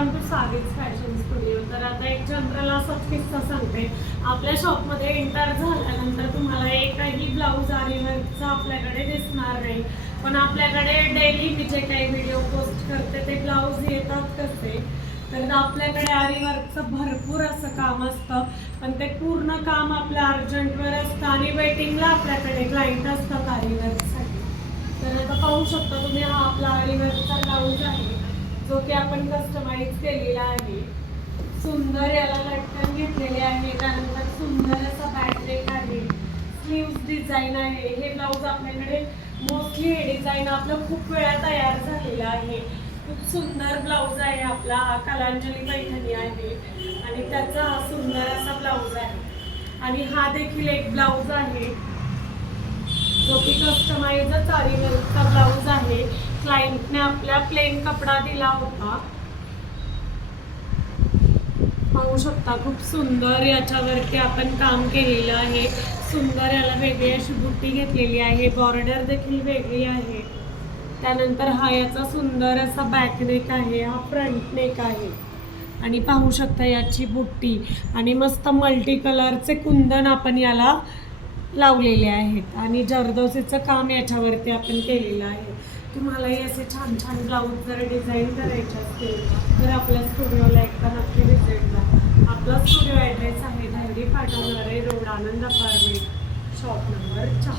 Welcome to Sarees fashion studio. तर आता एक जनरल असाच किस्सा सांगते. आपल्या शॉपमध्ये एंटर झाल्यानंतर तुम्हाला एकही ब्लाऊज आरीवर्कचा आपल्याकडे दिसणार नाही, पण आपल्याकडे डेली मी जे काही व्हिडिओ पोस्ट करते ते ब्लाऊज येतात कसे. तर आपल्याकडे आरीवर्कचं भरपूर असं काम असतं, पण ते पूर्ण काम आपल्या अर्जंटवर असतं आणि वेटिंगला आपल्याकडे क्लायंट असतात आरीवर्कसाठी. तर आता पाहू शकता तुम्ही, हा आपला आरीवर्कचा ब्लाऊज आहे जो की आपण कस्टमाइज केलेला आहे. सुंदर याला लटकन घेतलेले आहे, त्यानंतर सुंदर असा बॅक नेक आहे, स्लीव्स डिझाईन आहे. हे ब्लाऊज आपल्याकडे मोस्टली हे डिझाईन आपलं खूप वेळा तयार झालेलं आहे. खूप सुंदर ब्लाऊज आहे आपला. हा कलांजली पैठणी आहे आणि त्याचा हा सुंदर असा ब्लाऊज आहे. आणि हा देखील एक ब्लाऊज आहे जो की कस्टमाइजच आरीवर्कचा ब्लाऊज आहे. क्लायंटने आपल्या प्लेन कपडा दिला होता. पाहू शकता खूप सुंदर याच्यावरती आपण काम केलेलं आहे. सुंदर याला वेगळी अशी बुट्टी घेतलेली आहे, बॉर्डर देखील वेगळी आहे. त्यानंतर हा याचा सुंदर असा बॅक नेक आहे, हा फ्रंट नेक आहे आणि पाहू शकता याची बुट्टी आणि मस्त मल्टी कलरचे कुंदन आपण याला लावलेले आहेत आणि जरदोसीचं काम याच्यावरती आपण केलेलं आहे. तुम्हालाही असे छान छान ब्लाऊज जर डिझाईन करायचे असतील तर आपल्या स्टुडिओला एकदा नक्की व्हिजिट द्या. आपला स्टुडिओ ॲड्रेस आहे धर्डी फाटा रोड, आनंद अपार्टमेंट, शॉप नंबर 4.